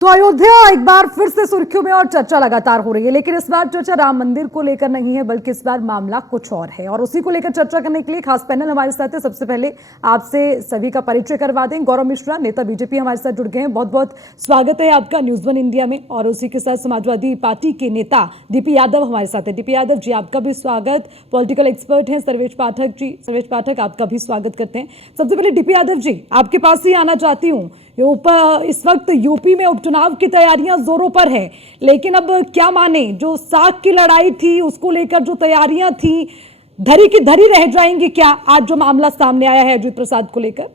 तो अयोध्या एक बार फिर से सुर्खियों में और चर्चा लगातार हो रही है, लेकिन इस बार चर्चा राम मंदिर को लेकर नहीं है, बल्कि इस बार मामला कुछ और है। और उसी को लेकर चर्चा करने के लिए खास पैनल हमारे साथ है। सबसे पहले आपसे सभी का परिचय करवा दें। गौरव मिश्रा, नेता बीजेपी, हमारे साथ जुड़ गए हैं। बहुत बहुत स्वागत है आपका न्यूज़ वन इंडिया में। और उसी के साथ समाजवादी पार्टी के नेता डीपी यादव हमारे साथ है। डीपी यादव जी, आपका भी स्वागत। पॉलिटिकल एक्सपर्ट हैं सर्वेश पाठक जी। सर्वेश पाठक, आपका भी स्वागत करते हैं। सबसे पहले डीपी यादव जी, आपके पास ही आना चाहती हूँ। इस वक्त यूपी में उपचुनाव की तैयारियां जोरों पर है, लेकिन अब क्या माने, जो साख की लड़ाई थी उसको लेकर जो तैयारियां थी, धरी की धरी रह जाएंगी क्या आज जो मामला सामने आया है अजीत प्रसाद को लेकर?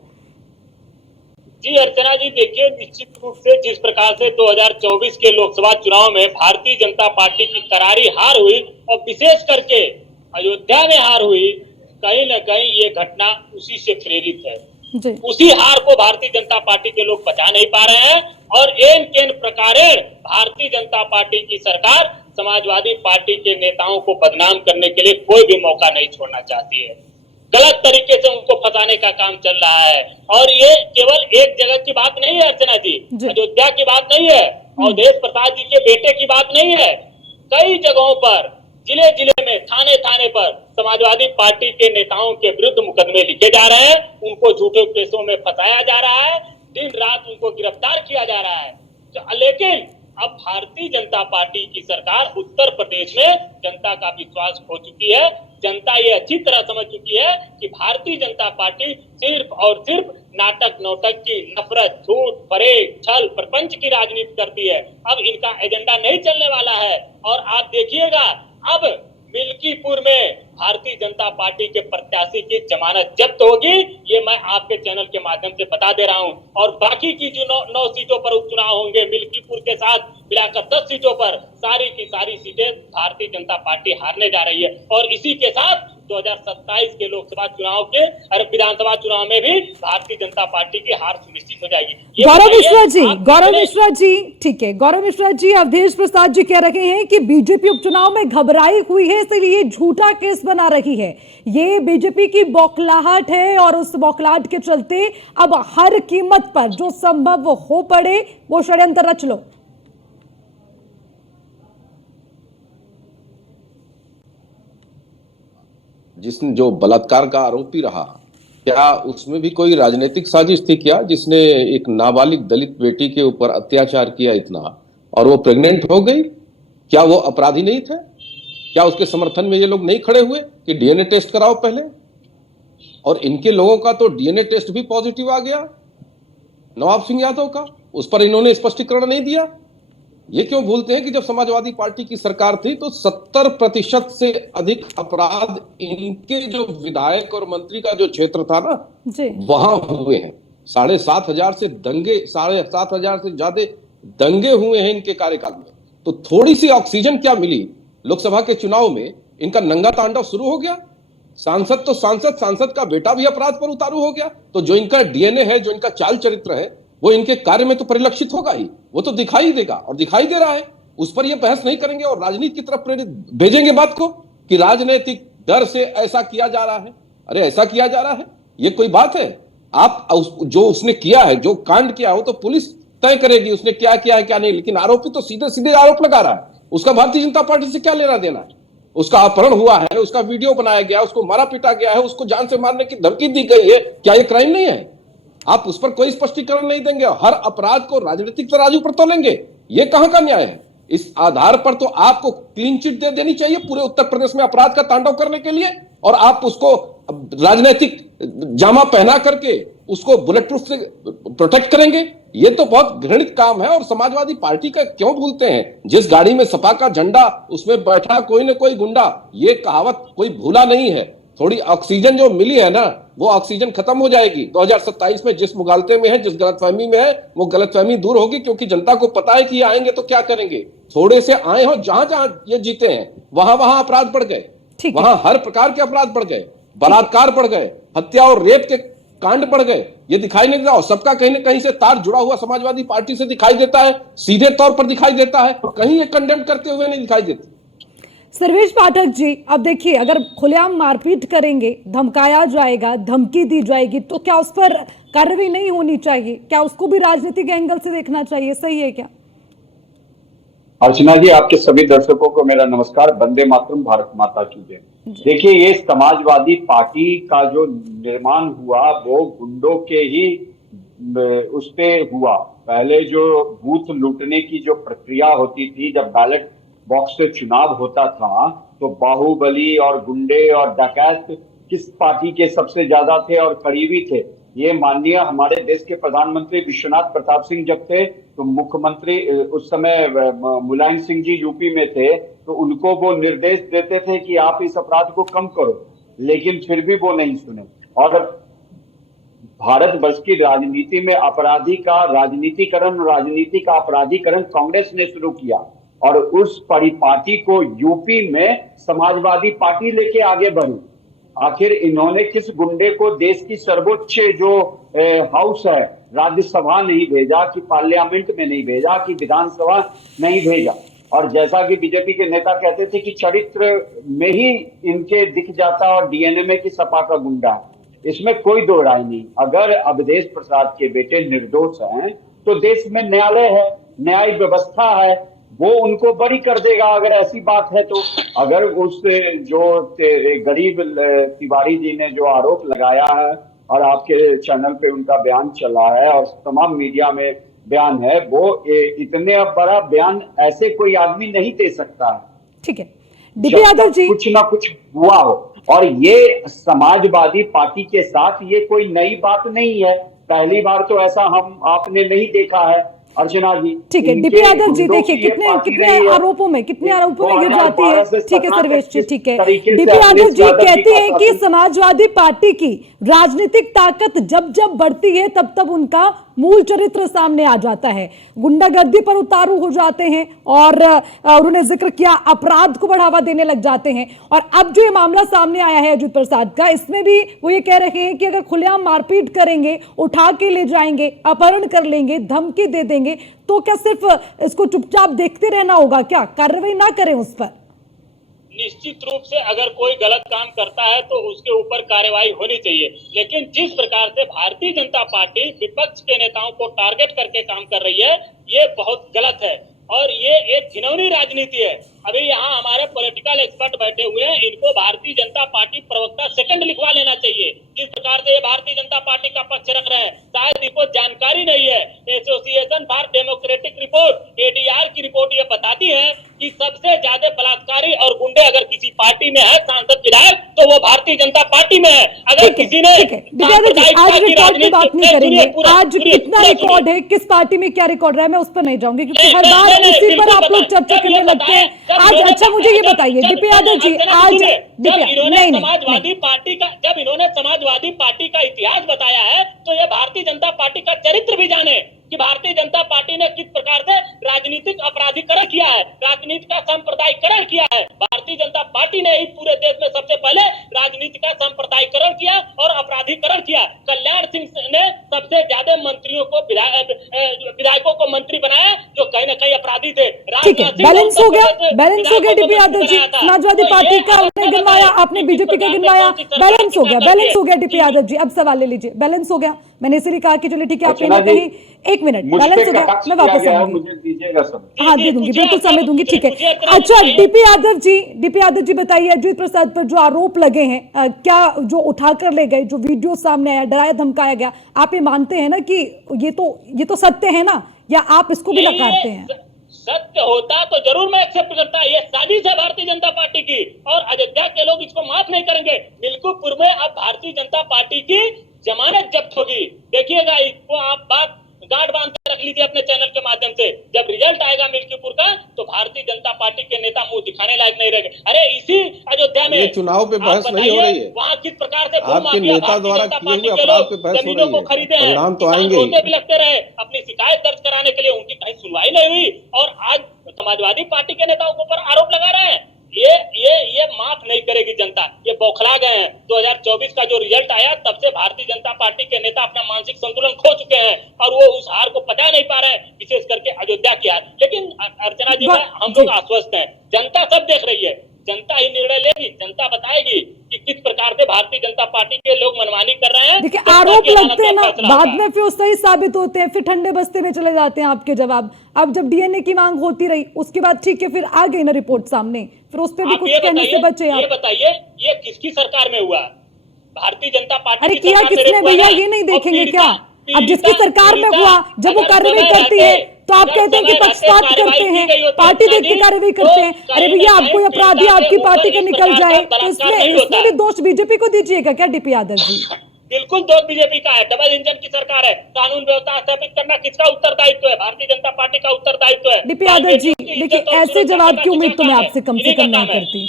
जी अर्चना जी, देखिए, निश्चित रूप से जिस प्रकार से 2024 के लोकसभा चुनाव में भारतीय जनता पार्टी की करारी हार हुई और विशेष करके अयोध्या में हार हुई, कहीं न कहीं ये घटना उसी से प्रेरित है। उसी हार को भारतीय जनता पार्टी के लोग बचा नहीं पा रहे हैं और एन केन प्रकारेण भारतीय जनता पार्टी की सरकार समाजवादी पार्टी के नेताओं को बदनाम करने के लिए कोई भी मौका नहीं छोड़ना चाहती है। गलत तरीके से उनको फंसाने का काम चल रहा है। और ये केवल एक जगह की बात नहीं है अर्चना जी, अयोध्या की बात नहीं है, अवधेश प्रसाद जी के बेटे की बात नहीं है। कई जगहों पर, जिले जिले में, थाने थाने पर समाजवादी पार्टी के नेताओं के विरुद्ध मुकदमे लिखे जा रहे हैं, उनको झूठे केसों में फंसाया जा रहा है, दिन रात उनको गिरफ्तार किया जा रहा है। लेकिन अब भारतीय जनता पार्टी की सरकार उत्तर प्रदेश में जनता का विश्वास खो चुकी है। जनता ये अच्छी तरह समझ चुकी है कि भारतीय जनता पार्टी सिर्फ और सिर्फ नाटक नौटक की, नफरत, झूठ, फरेब, छल, प्रपंच की राजनीति करती है। अब इनका एजेंडा नहीं चलने वाला है। और आप देखिएगा, अब मिल्कीपुर में भारतीय जनता पार्टी के प्रत्याशी की जमानत जब्त होगी, ये मैं आपके चैनल के माध्यम से बता दे रहा हूं। और बाकी की जो 9 सीटों पर उपचुनाव होंगे, मिल्कीपुर के साथ मिलाकर 10 सीटों पर, सारी की सारी सीटें भारतीय जनता पार्टी हारने जा रही है। और इसी के साथ 2027 के लोकसभा चुनाव के और विधानसभा चुनाव में भी भारतीय जनता पार्टी की हार सुनिश्चित हो जाएगी। गौरव मिश्रा जी, ठीक है। गौरव मिश्रा जी, अवधेश प्रसाद जी कह रहे हैं कि बीजेपी उपचुनाव में घबराई हुई है, इसलिए झूठा केस बना रही है। ये बीजेपी की बौखलाहट है और उस बौखलाहट के चलते अब हर कीमत पर जो संभव हो पड़े वो षड्यंत्र रच लो। जिसने जो बलात्कार का आरोपी रहा, क्या उसमें भी कोई राजनीतिक साजिश थी क्या? जिसने एक नाबालिग दलित बेटी के ऊपर अत्याचार किया इतना और वो प्रेग्नेंट हो गई, क्या वो अपराधी नहीं थे? क्या उसके समर्थन में ये लोग नहीं खड़े हुए कि डीएनए टेस्ट कराओ पहले? और इनके लोगों का तो डीएनए टेस्ट भी पॉजिटिव आ गया, नवाब सिंह यादव का। उस पर इन्होंने स्पष्टीकरण नहीं दिया। ये क्यों भूलते हैं कि जब समाजवादी पार्टी की सरकार थी तो 70% से अधिक अपराध इनके जो विधायक और मंत्री का जो क्षेत्र था ना, वहां हुए हैं। 7,500 से दंगे, 7,500 से ज्यादा दंगे हुए हैं इनके कार्यकाल में। तो थोड़ी सी ऑक्सीजन क्या मिली लोकसभा के चुनाव में? इनका नंगा तांडव शुरू हो गया। सांसद तो सांसद का बेटा भी अपराध पर उतारू हो गया। तो जो इनका डीएनए है, जो इनका चाल चरित्र है, वो इनके कार्य में तो परिलक्षित होगा ही, वो तो दिखाई देगा और दिखाई दे रहा है। उस पर ये बहस नहीं करेंगे और राजनीति की तरफ प्रेरित भेजेंगे बात को कि राजनीतिक डर से ऐसा किया जा रहा है। अरे ऐसा किया जा रहा है, ये कोई बात है? आप जो उसने किया है, जो कांड किया हो, तो पुलिस तय करेगी उसने क्या किया है क्या नहीं। लेकिन आरोपी तो सीधे सीधे आरोप लगा रहा है। उसका भारतीय जनता पार्टी से क्या लेना देना है? उसका अपहरण हुआ है, उसका वीडियो बनाया गया, उसको मारा पीटा गया है, उसको जान से मारने की धमकी दी गई है, क्या ये क्राइम नहीं है? आप उस पर कोई स्पष्टीकरण नहीं देंगे, हर अपराध को राजनीतिक तराजू पर तोलेंगे। ये कहां का न्याय है? इस आधार पर तो आपको क्लीन चिट दे देनी चाहिए पूरे उत्तर प्रदेश में अपराध का तांडव करने के लिए, और आप उसको राजनीतिक जामा पहना करके उसको बुलेट प्रूफ से प्रोटेक्ट करेंगे। ये तो बहुत घृणित काम है। और समाजवादी पार्टी का क्यों भूलते हैं? जिस गाड़ी में सपा का झंडा, उसमें बैठा कोई ना कोई गुंडा, ये कहावत कोई भूला नहीं है। थोड़ी ऑक्सीजन जो मिली है ना, वो ऑक्सीजन खत्म हो जाएगी। 2027 में जिस मुगालते में है, जिस गलतफहमी में है, वो गलतफहमी दूर होगी, क्योंकि जनता को पता है कि ये आएंगे तो क्या करेंगे। थोड़े से आए हो, जहां जहां ये जीते हैं वहां वहां अपराध बढ़ गए, वहां हर प्रकार के अपराध बढ़ गए, बलात्कार बढ़ गए, हत्या और रेप के कांड बढ़ गए। ये दिखाई नहीं देता। सबका कहीं ना कहीं से तार जुड़ा हुआ समाजवादी पार्टी से दिखाई देता है, सीधे तौर पर दिखाई देता है, कहीं ये कंडेम करते हुए नहीं दिखाई देते। सर्वेश पाठक जी, अब देखिए, अगर खुलेआम मारपीट करेंगे, धमकाया जाएगा, धमकी दी जाएगी, तो क्या उस पर कार्रवाई नहीं होनी चाहिए? क्या उसको भी राजनीतिक एंगल से देखना चाहिए? सही है क्या? अर्चना जी, आपके सभी दर्शकों को मेरा नमस्कार। वंदे मातरम, भारत माता की जय। देखिए, ये समाजवादी पार्टी का जो निर्माण हुआ वो गुंडों के ही उस पे हुआ। पहले जो बूथ लूटने की जो प्रक्रिया होती थी, जब बैलेट बॉक्स से चुनाव होता था, तो बाहुबली और गुंडे और डकैत किस पार्टी के सबसे ज्यादा थे और करीबी थे? ये माननीय हमारे देश के प्रधानमंत्री विश्वनाथ प्रताप सिंह जब थे, तो मुख्यमंत्री उस समय मुलायम सिंह जी यूपी में थे, तो उनको वो निर्देश देते थे कि आप इस अपराध को कम करो, लेकिन फिर भी वो नहीं सुने। और भारत वर्ष की राजनीति में अपराधी का राजनीतिकरण, राजनीति का अपराधीकरण कांग्रेस ने शुरू किया, और उस परिपाटी को यूपी में समाजवादी पार्टी लेके आगे बढ़ी। आखिर इन्होंने किस गुंडे को देश की सर्वोच्च जो हाउस है, राज्यसभा नहीं भेजा, कि पार्लियामेंट में नहीं भेजा, कि विधानसभा नहीं भेजा? और जैसा कि बीजेपी के नेता कहते थे कि चरित्र में ही इनके दिख जाता और डीएनए में कि सपा का गुंडा है। इसमें कोई दो राय नहीं। अगर अवधेश प्रसाद के बेटे निर्दोष हैं, तो देश में न्यायालय है, न्याय व्यवस्था है, वो उनको बरी कर देगा अगर ऐसी बात है तो। अगर उस जो गरीब तिवारी जी ने जो आरोप लगाया है, और आपके चैनल पे उनका बयान चला है और तमाम मीडिया में बयान है, वो इतने बड़ा बयान ऐसे कोई आदमी नहीं दे सकता है। ठीक है, डीपी यादव जी, कुछ ना कुछ हुआ हो। और ये समाजवादी पार्टी के साथ ये कोई नई बात नहीं है, पहली बार तो ऐसा हम आपने नहीं देखा है अर्चना जी। ठीक है डीपी यादव जी, देखिए कितने आरोपों में गिर जाती है। ठीक है सर्वेश जी, ठीक है। डीपी यादव जी कहते हैं कि समाजवादी पार्टी की राजनीतिक ताकत जब जब बढ़ती है तब तब उनका मूल चरित्र सामने आ जाता है, गुंडागर्दी पर उतारू हो जाते हैं, और उन्होंने जिक्र किया अपराध को बढ़ावा देने लग जाते हैं। और अब जो ये मामला सामने आया है अजूत प्रसाद का, इसमें भी वो ये कह रहे हैं कि अगर खुलेआम मारपीट करेंगे, उठा के ले जाएंगे, अपहरण कर लेंगे, धमकी दे देंगे, तो क्या सिर्फ इसको चुपचाप देखते रहना होगा? क्या कार्रवाई ना करें उस पर? निश्चित रूप से अगर कोई गलत काम करता है तो उसके ऊपर कार्रवाई होनी चाहिए, लेकिन जिस प्रकार से भारतीय जनता पार्टी विपक्ष के नेताओं को टारगेट करके काम कर रही है, ये बहुत गलत है और ये एक घिनौनी राजनीति है। अभी यहाँ हमारे पॉलिटिकल एक्सपर्ट बैठे हुए हैं, इनको भारतीय जनता पार्टी प्रवक्ता सेकंड लिखवा लेना चाहिए। जिस प्रकार से ये भारतीय जनता पार्टी का पक्ष रख रहे हैं, शायद इनको जानकारी नहीं है। Association for democratic report, ADR की रिपोर्ट ये बताती है कि सबसे ज्यादा बलात्कारी और गुंडे अगर किसी पार्टी में है, सांसद विधायक, तो वो भारतीय जनता पार्टी में है। अगर किसी ने आज रिकॉर्ड की बात नहीं करेंगे, आज कितना रिकॉर्ड है, किस पार्टी में क्या रिकॉर्ड रहा है, मैं उस पर नहीं जाऊंगी, क्योंकि हर बार इसी पर आप लोग चर्चा करने लगते हैं। आज अच्छा मुझे ये बताइए डीपी यादव जी, आज इन्होंने समाजवादी पार्टी का इतिहास बताया है, तो ये भारतीय जनता पार्टी का चरित्र भी जाने कि भारतीय जनता पार्टी ने किस प्रकार से राजनीतिक अपराधीकरण किया है, राजनीति का सांप्रदायिकरण किया है। भारतीय जनता पार्टी ने ही पूरे देश में सबसे पहले राजनीति का सांप्रदायिकरण किया और अपराधीकरण किया। कल्याण सिंह ने सबसे ज्यादा मंत्रियों को, विधायकों को मंत्री बनाया जो कहीं ना कहीं अपराधी थे। ठीक है, बैलेंस हो गया डीपी यादव जी। समाजवादी पार्टी का आपने गिनवाया, आपने बीजेपी का गिनवाया, बैलेंस हो गया डीपी यादव जी। अब सवाल ले लीजिए, बैलेंस हो गया। मैंने इसलिए कहा कि चलिए ठीक है, आपने कहीं एक मिनट बैलेंस हो गया, मैं वापस आऊंगी। हाँ दे दूंगी, बिल्कुल समय दूंगी। ठीक है, अच्छा डीपी यादव जी बताइए, अजूत प्रसाद पर जो आरोप लगे हैं, क्या जो उठाकर ले गए, जो वीडियो सामने आया, डराया धमकाया गया, आप ये मानते हैं ना कि ये तो सत्य है ना, या आप इसको भी नकारते हैं? सत्य होता तो जरूर मैं एक्सेप्ट करता। ये साजिश है भारतीय जनता पार्टी की, और अयोध्या के लोग इसको माफ नहीं करेंगे। मिल्कीपुर में अब भारतीय जनता पार्टी की जमानत जब्त होगी। देखिएगा, इसको आप बात गांठ बांध कर रख लीजिए अपने चैनल के माध्यम से। जब रिजल्ट आएगा मिल्कीपुर का, तो भारतीय जनता पार्टी के नेता मुंह दिखाने लायक नहीं रहेंगे। अरे इसी अयोध्या में चुनाव पे बहस नहीं हो रही है, वहाँ किस प्रकार से आपके नेता द्वारा किए हुए अपराध पे बहस हो रही है, खरीदे हैं, परिणाम तो आएंगे भी लगते रहे, अपनी शिकायत दर्ज कराने के लिए उनकी कहीं सुनवाई नहीं हुई, और आज समाजवादी पार्टी के नेताओं के ऊपर आरोप लगा रहे हैं। ये माफ नहीं करेगी जनता, ये बौखला गए हैं। 2024 का जो रिजल्ट आया, तब से भारतीय जनता पार्टी के नेता अपना मानसिक संतुलन खो चुके हैं और वो उस हार को पचा नहीं पा रहे हैं, विशेष करके अयोध्या की हार। लेकिन अर्चना जी, हम लोग आश्वस्त हैं, जनता सब देख रही है। आरोप लगते हैं ना, बाद में फिर वो सही साबित होते हैं, फिर ठंडे बस्ते में चले जाते हैं आपके जवाब। अब जब डीएनए की मांग होती रही उसके बाद ठीक है, फिर आ गई ना रिपोर्ट सामने, फिर उस पर भी कुछ कहने से बचे आप। ये बताइए, ये किसकी सरकार में हुआ? भारतीय जनता पार्टी अरे की किया सरकार में किसने हुआ भैया, ना? ये नहीं और देखेंगे पीड़िता- क्या? अब जिसकी पीड़िता- सरकार में पीड़िता, हुआ जब वो अगर कार्रवाई समय करती रहते- है तो आप अगर कहते हैं कि समय रहते पक्षपात करते कार्रवाई हैं, की गई होती पार्टी देख के अर्चना जी, कार्रवाई तो करते हैं। अरे कहीं भैया ना आपको कहीं अपराधी पीड़िता आपकी के पार्टी ऊपर का इस निकल प्रकार जाए का तो बलात्कार नहीं इसमें होता। भी दोष बीजेपी को दीजिएगा क्या डीपी यादव जी? बिल्कुल दोष बीजेपी का है, डबल इंजन की सरकार है। कानून व्यवस्था स्थापित करना किसका उत्तरदायित्व है? भारतीय जनता पार्टी का उत्तरदायित्व है। डीपी यादव जी देखिए, ऐसे जवाब की उम्मीद तो मैं आपसे कम से कम नहीं नहीं करती।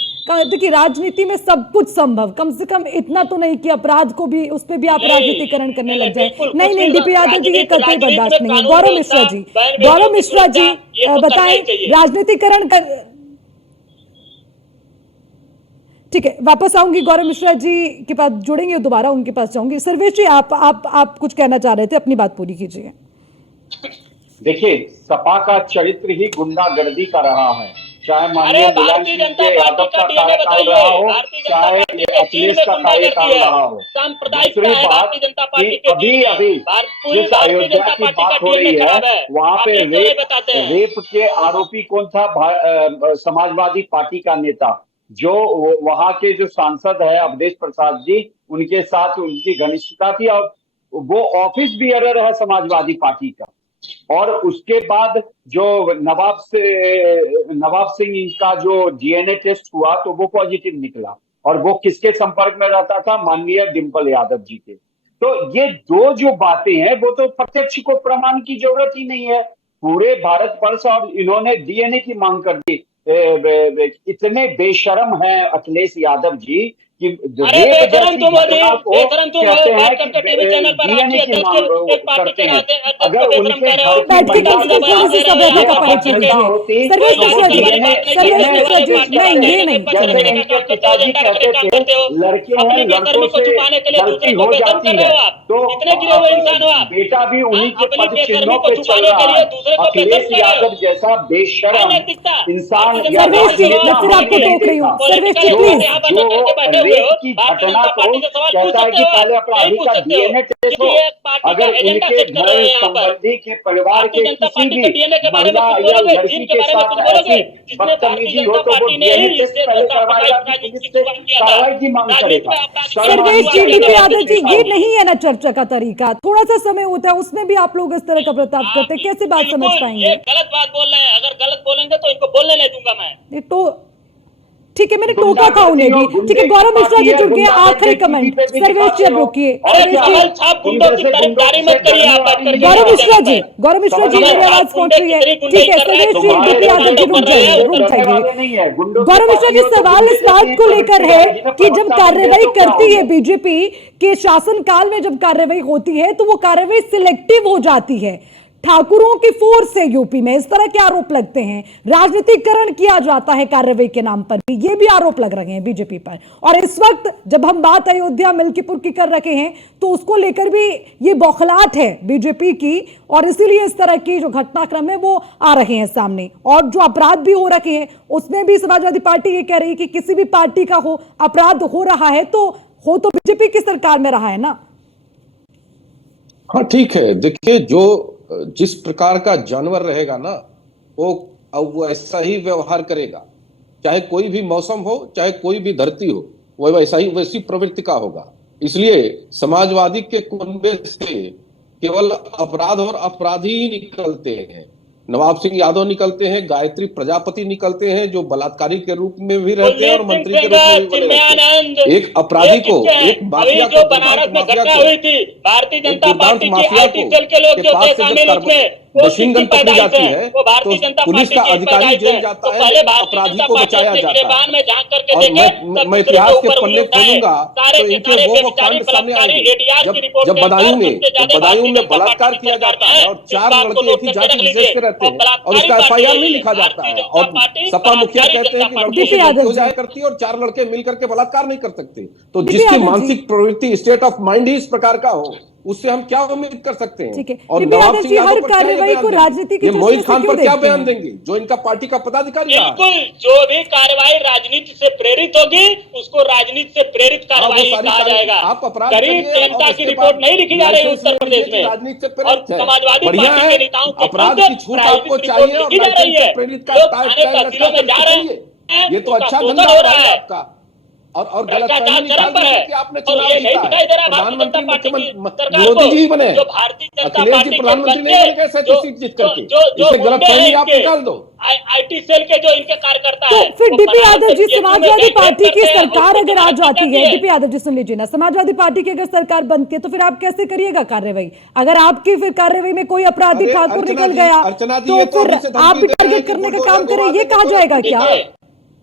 देखिए राजनीति में सब कुछ संभव, कम से कम इतना तो नहीं कि अपराध को भी उस पर भी आप नहीं, राजनीतिकरण करने नहीं, लग जाए। बिल्कुल, नहीं कुछ नहीं भी डीपी यादव जी ये कतई राजनीति में बर्दाश्त नहीं है। कानून गौरव मिश्रा जी, व्यवस्था, बहन बेटियों गौरव की मिश्रा जी सुरक्षा, ये तो करना बताएं ही चाहिए। राजनीतिकरण कर, ठीक है वापस आऊंगी गौरव मिश्रा जी के पास, जुड़ेंगे दोबारा उनके पास जाऊंगी। सर्वेश जी आप कुछ कहना चाह रहे थे, अपनी बात पूरी कीजिए। देखिए, सपा का चरित्र ही गुंडागर्दी का रहा है, चाहे माननीय अरे मुलायम भारतीय सिंह जनता के यादव पार्टी का का डीएनए कार्यकाल बताइए। रहा हो, भारतीय जनता चाहे पार्टी के अखिलेश चीन का में कार्यकाल गुंडागर्दी है, रहा हो। सांप्रदायिकता दूसरी है बात भारतीय जनता कि पार्टी के अभी चीन में। अभी पूरी जिस भारतीय अयोध्या जनता की पार्टी का बात हो डीएनए रही है, खराब है। वहां आप पे ये क्यों नहीं बताते हैं? रेप के आरोपी कौन था? समाजवादी पार्टी का नेता, जो वहां के जो सांसद है अवधेश प्रसाद जी, उनके साथ उनकी घनिष्ठता थी, और वो ऑफिस बियरर है समाजवादी पार्टी का। और उसके बाद जो नवाब सिंह का जो डीएनए टेस्ट हुआ तो वो पॉजिटिव निकला, और वो किसके संपर्क में रहता था? माननीय डिंपल यादव जी के। तो ये दो जो बातें हैं वो तो प्रत्यक्ष को प्रमाण की जरूरत ही नहीं है, पूरे भारत वर्ष, और इन्होंने डीएनए की मांग कर दी। इतने बेशर्म हैं अखिलेश यादव जी कि अरे रेप बेशरम जैसी तुम हो जी, घटना को बेशरम तुम हो, कहते बात हैं करके कि टीवी चैनल पर डीएनए राष्ट्रीय की अध्यक्ष मांग के एक पार्टी करते के हैं। अध्यक्ष अगर को बेशरम उनके कह रहे हो, घर की बैठ के महिला कम से कम थोड़ी सी जो सभ्यता का आप परिचय करते अभद्रता हो। दीजिए। होती सर्वेश तो वो मिश्रा जी, डीएनए सर्वेश मिश्रा जी, नहीं ये नहीं। जैसे इनके पिताजी कहते थे लड़के हैं, अपनी लड़कों बेशर्मी को से छुपाने के लिए गलती दूसरे को हो बेशर्म जाती कर रहे है, हो आप। तो इतने गिरे हुए इंसान हो आप। बेटा भी उन्हीं के अपनी पद बेशर्मी चिन्हों को पे चल छुपाने रहा के लिए है। दूसरे को अखिलेश बेशर्म कर रहे हो। यादव जैसा है बेशरम नैतिकता। इंसान भारतीय या जनता सर्वेश जी, पार्टी मैं से फिर सवाल आपको नहीं टोक रही हूँ। है। सर्वेश जी पॉलिटिकल प्लीज, यहाँ बंद करके बैठे हुए हो, रेप की भारतीय घटना जनता को पार्टी से सवाल पूछ कहता है सकते कि हो पहले आप? अपराधी नहीं पूछ का सकते हो, डीएनए टेस्ट हो। क्योंकि ये पार्टी का अगर एजेंडा उनके सेट कर रहे हो घर यहाँ पर। संबंधी के परिवार भारतीय के जनता किसी पार्टी भी के डीएनए के बारे में महिला कुछ या बोलोगे? लड़की चीन के के बारे में साथ कुछ बोलोगे? ऐसी जिसमें भारतीय बदतमीजी हो जनता तो वो पार्टी ने डीएनए ही टेस्ट देश पहले में करवाएगा, सांप्रदायिक फिर पुलिस राजनीति की से शुरुआत किया था। कार्रवाई की मांग राजनीति करेगा। में आपराधिक सर्वेश जी, शुरुआत डीपी किया था यादव जी, भारतीय ये जनता नहीं है ना चर्चा का तरीका। थोड़ा सा समय होता है उसमें भी आप लोग इस तरह का बर्ताव करते हैं, कैसे बात समझ बिल्कुल, पाएंगे? ये गलत बात बोल रहे हैं। अगर गलत बोलेंगे तो इनको बोलने नहीं दूंगा मैं। ये तो ठीक है, मैंने टोका था उन्हें भी। ठीक है, गौरव मिश्रा जी जुड़ गए। आखिरी कमेंट सर्वेश जी, अब रोकिए। अरे सर्वेश जी, कमल छाप गुंडों की तारीफदारी मत करिए आप बैठ करके। गौरव मिश्रा जी, गौरव मिश्रा जी, मेरी आवाज पहुंच रही है। ठीक है सर्वेश जी, डीपी यादव जी रुक जाइए, रुक जाइए। गौरव मिश्रा जी, सवाल इस बात को लेकर है कि जब कार्रवाई करती है बीजेपी के शासनकाल में, जब कार्रवाई होती है तो वो कार्रवाई सिलेक्टिव हो जाती है। ठाकुरों की फोर्स है यूपी में, इस तरह के आरोप लगते हैं। राजनीतिकरण किया जाता है कार्रवाई के नाम पर भी, ये भी आरोप लग रहे हैं बीजेपी पर। और इस वक्त जब हम बात अयोध्या मिल्कीपुर की कर रखे हैं तो उसको लेकर भी ये बौखलाहट है बीजेपी की, और इसीलिए इस तरह की जो घटनाक्रम है वो आ रहे हैं सामने। और जो अपराध भी हो रखे हैं उसमें भी समाजवादी पार्टी ये कह रही है कि किसी भी पार्टी का हो अपराध हो रहा है तो बीजेपी की सरकार में रहा है ना। हाँ ठीक है, देखिए जो जिस प्रकार का जानवर रहेगा ना वो ऐसा ही व्यवहार करेगा, चाहे कोई भी मौसम हो, चाहे कोई भी धरती हो, वो वैसी प्रवृत्ति का होगा। इसलिए समाजवादी के कुनबे से केवल अपराध और अपराधी ही निकलते हैं। नवाब सिंह यादव निकलते हैं, गायत्री प्रजापति निकलते हैं जो बलात्कारी के रूप में भी रहते हैं और मंत्री के रूप में भी बने रहते हैं। एक अपराधी को, एक माफिया जो बनारस में घटना हुई थी, भारतीय जनता पार्टी की आईटी सेल के लोग जो थे शामिल उसमें, मशीन गन पकड़ी जाती है तो पुलिस का अधिकारी जेल जाता है, अपराधी को बचाया जाता है। और मैं इतिहास के पन्ने खोलूंगा तो इनके वो कांड सामने आएंगे जब बदायूं में बलात्कार किया जाता है और 4 लड़के एक ही जाति विशेष के रहते हैं और उसका एफआईआर नहीं लिखा जाता है, और सपा मुखिया कहते हैं कि लड़कों से गलती हो जाया करती है और 4 लड़के मिलकर के बलात्कार नहीं कर सकते। तो जिसकी मानसिक प्रवृत्ति, स्टेट ऑफ माइंड ही इस प्रकार का हो, उससे हम क्या उम्मीद कर सकते हैं? ठीक है। और बीपी नवाब यादव सिंह जी यादव हर पर क्या ये कार्रवाई बयान को देंगे? राजनीति के ये चश्मे मोहित से खान क्यों पर क्या देखते बयान हैं? देंगे, जो इनका पार्टी का पदाधिकारी रहा? बिल्कुल, जो भी कार्रवाई राजनीति से प्रेरित होगी उसको राजनीति से प्रेरित हाँ, वो कार्रवाई सारी कहा जाएगा। आप अपराध गरीब करिए और जनता की उसके रिपोर्ट बाद नहीं लिखी जा रही है लाइसेंस उत्तर ले प्रदेश लीजिए कि में, राजनीति से और प्रेरित है। समाजवादी बढ़िया पार्टी है, के नेताओं के अपराध खुद की छूट प्राइवेट आपको रिपोर्ट चाहिए और लिखी जा रही लाइसेंस है। से प्रेरित का लोग थाने टाइम तहसीलों में जा रहे हैं, ये तो उनका अच्छा शोषण धंधा हो हो रहा रहा है है, आपका। और गलत भ्रष्टाचार फहमी चरम निकाल पर है, दीजिए कि आपने और चुनाव ये नहीं जीता है। दिखाई दे रहा है भारतीय जनता प्रधानमंत्री पार्टी की मुख्यमंत्री सरकार मोदी को, जी ही बने, जो भारतीय जनता अखिलेश जी पार्टी के प्रधानमंत्री नहीं बच्चे, बने कैसे जो सीट जीत जो करके? जो जो इसे गलत गुंडे हैं फहमी आप इनके, निकाल दो। आईटी सेल के जो इनके कार्यकर्ता तो है, फिर वो डीपी बनारस यादव से जी, जेएनयू में समाजवादी गैंग रेप पार्टी की करते हैं और सरकार उसको अगर आ तलाश जाती जाती है, डीपी यादव जी सुन लीजिए ना, समाजवादी पार्टी की अगर सरकार बनती है तो फिर आप कैसे करिएगा कार्रवाई? अगर आपकी फिर कार्रवाई में कोई अपराधी अरे ठाकुर अर्चना निकल जी, गया अर्चना जी, तो ये तो फिर अभी से धमकी आप भी दे रहे हैं टारगेट कि करने का बुलडोजर काम करें, घुमा ये देंगे, कहा जाएगा क्या? देखिए,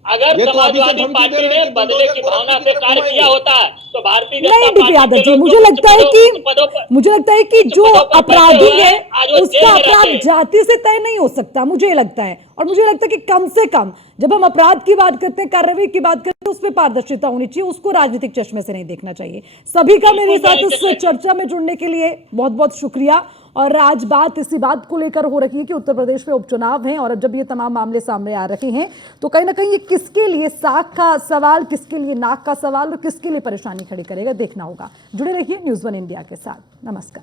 अगर ये तो अभी से समाजवादी धमकी पार्टी दे रहे ने हैं कि बदले बुलडोजर की गोरखपुर भावना की से तरफ कार्य घुमाएंगे। किया होता तो भारतीय नहीं जनता डीपी पार्टी यादव के जी, लोग मुझे जो उच्च लगता है पदों कि पदों पर मुझे लगता है कि जो पदों पर बैठे अपराधी हुए है हैं, आज वो उसका जेल में अपराध रहते हैं। जाति से तय नहीं हो सकता, मुझे लगता है। और मुझे लगता है कि कम से कम जब हम अपराध की बात करते हैं, कार्रवाई की बात करते हैं, उसमें पारदर्शिता होनी चाहिए, उसको राजनीतिक चश्मे से नहीं देखना चाहिए। सभी का मेरे बिल्कुल साथ नहीं इस देखना चर्चा में जुड़ने के लिए बहुत बहुत शुक्रिया। और आज बात इसी बात को लेकर हो रही है कि उत्तर प्रदेश में उपचुनाव हैं और अब जब ये तमाम मामले सामने आ रहे हैं तो कहीं ना कहीं ये किसके लिए साख का सवाल, किसके लिए नाक का सवाल और किसके लिए परेशानी खड़ी करेगा, देखना होगा। जुड़े रहिए न्यूज़ 1 इंडिया के साथ। नमस्कार।